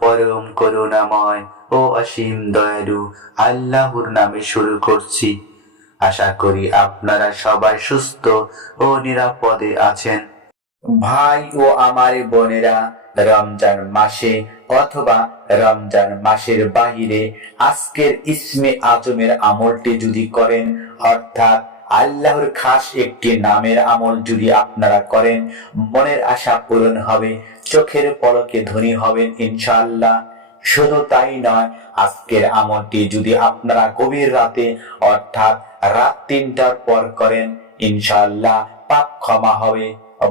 পরম করুণাময় ও অসীম দয়ালু আল্লাহর নামে শুরু করছি। আশা করি আপনারা সবাই সুস্থ ও নিরাপদে আছেন। ভাই ও আমার বোনেরা, রমজান মাসে অথবা রমজান মাসের বাহিরে আজকের ইসমে আজমের আমলটি যদি করেন, অর্থাৎ আল্লাহর খাস একটি নামের আমল যদি আপনারা করেন, মনের আশা পূরণ হবে, চোখের পলকে ধনী হবেন ইনশাআল্লাহ। শুধু তাই নয়, আজকের আমলটি যদি আপনারা গভীর রাতে, অর্থাৎ রাত তিনটার পর করেন, ইনশাআল্লাহ পাপ ক্ষমা হবে।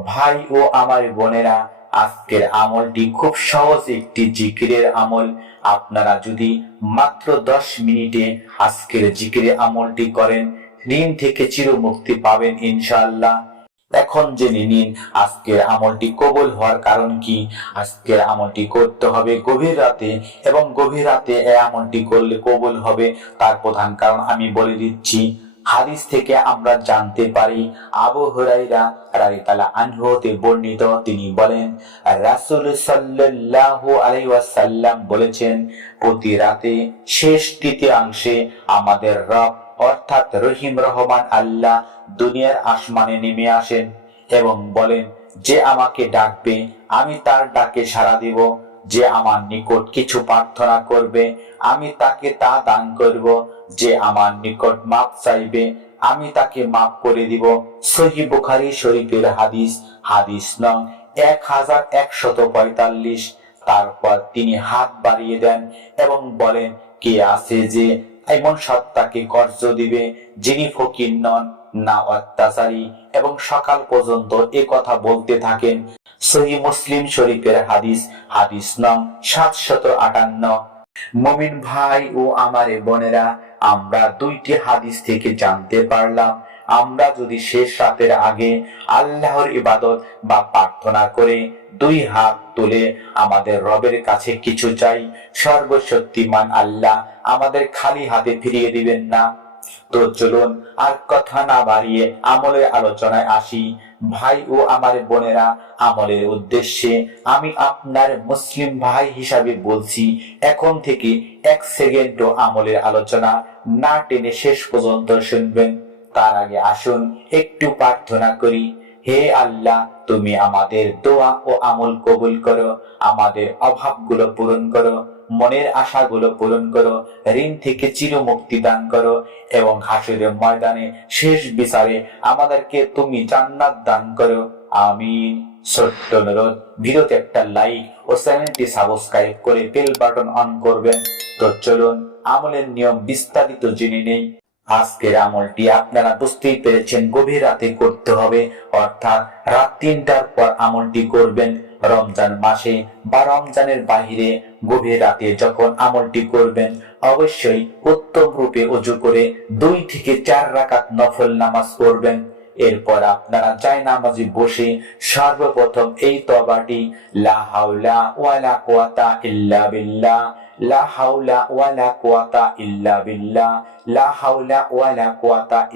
ভাই ও আমার বোনেরা, আজকের আমলটি খুব সহজ একটি জিকিরের আমল। আপনারা যদি মাত্র দশ মিনিটে আজকের জিকিরের আমলটি করেন ঋণ থেকে চির মুক্তি পাবেন ইনশাআল্লাহ। এখন জেনে নিন, আজকের আমলটি কবুল হওয়ার কারণ কি? আজকের আমলটি করতে হবে গভীর রাতে এবং গভীর রাতে এই আমলটি করলে কবুল হবে। তার প্রধান কারণ আমি বলে দিচ্ছি, হাদিস থেকে আমরা জানতে পারি, আবু হুরাইরা রাদিয়াল্লাহু আনহু বর্ণিত, তিনি বলেন, রাসূল সাল্লাল্লাহু আলাইহি ওয়াসাল্লাম বলেছেন, প্রতি রাতে শেষ তৃতীয়াংশে আমাদের রব অর্থাৎ রহিম রহমান আল্লাহ দুনিয়ার আসমানে নেমে আসেন এবং বলেন, যে আমাকে ডাকবে, আমি তার ডাকে সাড়া দিব। যে আমার নিকট কিছু প্রার্থনা করবে, আমি তাকে তা দান করব। যে আমার নিকট মাপ চাইবে, আমি তাকে মাপ করে দিব। সহি বুখারি শরীফের হাদিস হাদিস নং এক হাজার একশত পঁয়তাল্লিশ। তারপর তিনি হাত বাড়িয়ে দেন এবং বলেন, কে আছে যে এমন সত্তাকে কর্য দিবে, যিনি ফকির নন, না অত্যাচারী, এবং সকাল পর্যন্ত এ কথা বলতে থাকেন। সহি মুসলিম শরীফের হাদিস হাদিস নং সাতশত আটান্ন। মমিন ভাই ও আমারে বোনেরা, আমরা দুইটি হাদিস থেকে জানতে পারলাম। আমরা যদি শেষ রাতের আগে আল্লাহর ইবাদত বা প্রার্থনা করে দুই হাত তুলে আমাদের রবের কাছে কিছু চাই, সর্বশক্তিমান আল্লাহ আমাদের খালি হাতে ফিরিয়ে দিবেন না। তো চলুন আর কথা না বাড়িয়ে আমলের আলোচনায় আসি। ভাই ও আমার বোনেরা, আমলের উদ্দেশ্যে আমি আপনার মুসলিম ভাই হিসাবে বলছি, এখন থেকে এক সেকেন্ডও আমলের আলোচনা না টেনে শেষ পর্যন্ত শুনবেন। তার আগে আসুন, একটু প্রার্থনা করি। হে আল্লাহ, তুমি আমাদের দোয়া ও আমল কবুল করো, আমাদের অভাবগুলো পূরণ করো, মনের আশাগুলো পূরণ করো, ঋণ থেকে চির মুক্তি দান করো এবং হাসিরের ময়দানে শেষ বিচারে আমাদেরকে তুমি জান্নাত দান করো। আমিন। ছোট্ট অনুরোধ, ভিডিওতে একটা লাইক ও চ্যানেলটি সাবস্ক্রাইব করে বেল বাটন অন করবেন। তো চলুন, আমলের নিয়ম বিস্তারিত জেনে নেই। আজকের আমলটি আপনারা বুঝতেই পেরেছেন, গভীর রাতে করতে হবে। অর্থাৎ রাত তিনটার পর আমলটি করবেন রমজান মাসে বা রমজানের বাহিরে গভীর রাতে যখন আমলটি করবেন, অবশ্যই উত্তম রূপে অজু করে দুই থেকে চার রাকাত নফল নামাজ পড়বেন। এরপর আপনারা যায় নামাজে বসে সর্বপ্রথম এই তবাটি, লা হাওলা ওয়ালা কুওয়াতা ইল্লা বিল্লাহ লা হাওলা ওয়ালা কুওয়াতা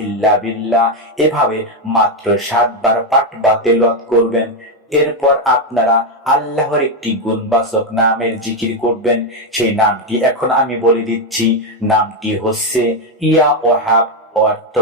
ইল্লা বিল্লাহ এভাবে মাত্র সাতবার পাঠ বা করবেন। এরপর আপনারা আল্লাহর একটি গুণবাচক নামের জিকির করবেন। সেই নামটি এখন আমি বলে দিচ্ছি, নামটি হচ্ছে ইয়া ওহাব অর্থ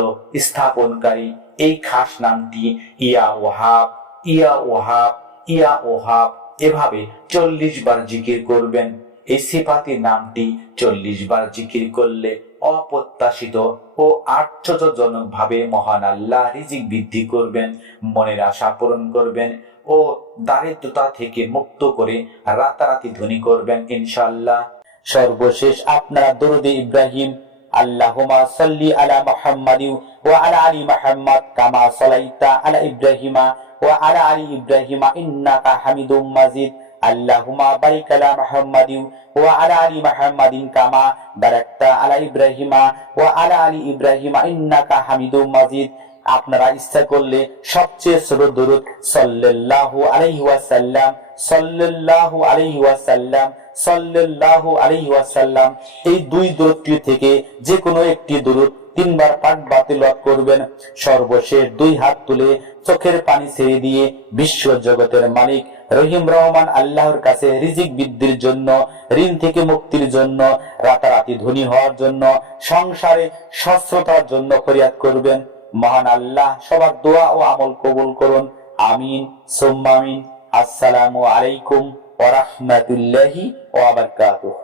স্থাপনকারী। এই খাস নামটি ইয়া ওহাব ইয়া ওহাব ইয়া ওহাব এভাবে চল্লিশ বার জিকির করবেন। এই সিফাতি নামটি চল্লিশ বার জিকির করলে অপ্রত্যাশিত ও আশ্চর্যজনক ভাবে মহান আল্লাহ রিজিক বৃদ্ধি করবেন, মনের আশা পূরণ করবেন ও দারিদ্রতা থেকে মুক্ত করে রাতারাতি ধনী করবেন ইনশাল্লাহ সর্বশেষ আপনারা দরুদে ইব্রাহিম আল্লাহুমা সাল্লি আলা মুহাম্মাদি ওয়া আলা আলি মুহাম্মাদ কামা সালাইতা আলা ইব্রাহিমা ওয়া আলা আলি ইব্রাহিমা ইন্নাকা হামিদুম মাজিদ। আল্লাহুমা বারিক আলা মুহাম্মাদি ওয়া আলা আলি মুহাম্মাদিন কামা বারাকতা আলা ইব্রাহিমা ওয়া আলা আলি ইব্রাহিমা ইন্নাকা হামিদুম মাজিদ। আপনারা ইচ্ছা করলে সবচেয়ে ছোট দরুদ সাল্লাল্লাহু আলাইহি ওয়াসাল্লাম, সাল্লাল্লাহু আলাইহি ওয়াসাল্লাম, সাল্লাল্লাহু আলাইহি ওয়াসাল্লাম, এই দুই দরুদটি থেকে যে কোনো একটি দরুদ তিনবার পাক বাতিল করবেন। সর্বশেষ দুই হাত তুলে চোখের পানি ছেড়ে দিয়ে বিশ্ব জগতের মালিক রহিম রহমান আল্লাহর কাছে রিজিক বৃদ্ধির জন্য, ঋণ থেকে মুক্তির জন্য, রাতারাতি ধনী হওয়ার জন্য, সংসারে সস্রতার জন্য ফরিয়াদ করবেন। মহান আল্লাহ সবার দোয়া ও আমল কবুল করুন। আমিন সোম্মামিন আসসালামু আলাইকুম ওয়া রাহমাতুল্লাহি ওয়া বারাকাতুহু।